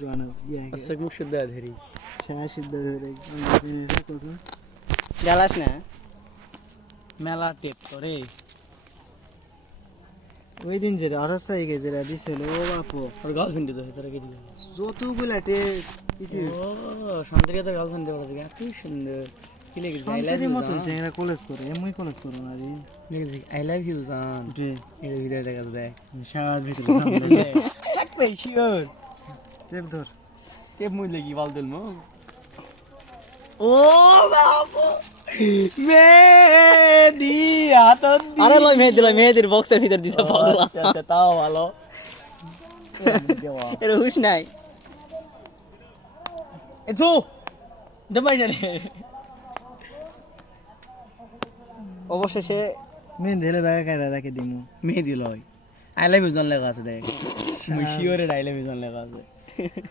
জানা ইয়া আচ্ছা মুখ শুদ্ধ ধরি শাহ সিদ্ধ ধরে কত গালাস না মেলা টেপ করে ওই দিন যে অরাস্তায় গেছে রা দিছিল ও বাপু ওর গার্লফ্রেন্ড তো তোরা কে দিলি যতগুলা টে কিছু ও শান্তিকে তো গার্লফ্রেন্ড দেওয়া আছে এত সুন্দর কি লেগেছে আই লাভ সন্তানের ইউ মতন চেংরা কলেজ করে এমনি কলেজ করো না রে লেগেছে আই লাভ ইউ জান যে এর ভিডিও দেখা দেয় শাহাদ ভিতরে সামনে এক পাই শিওর টেপ ধর টেপ মুই লাগি বাল দিল মো ও বাবু মেহেদি হাত আরে লয় মেহেদির বক্সের ভিতর দিছে পাগলা আচ্ছা তাও ভালো এর হুশ নাই এ তো দমাই জানে অবশেষে মেন ধেলে ব্যাগে কাটা রাখে দিমু মেহেদি লয় আই লাভ ইউ জান লেখা আছে দেখ মুই শিওরে আই লাভ ইউ জান লেখা আছে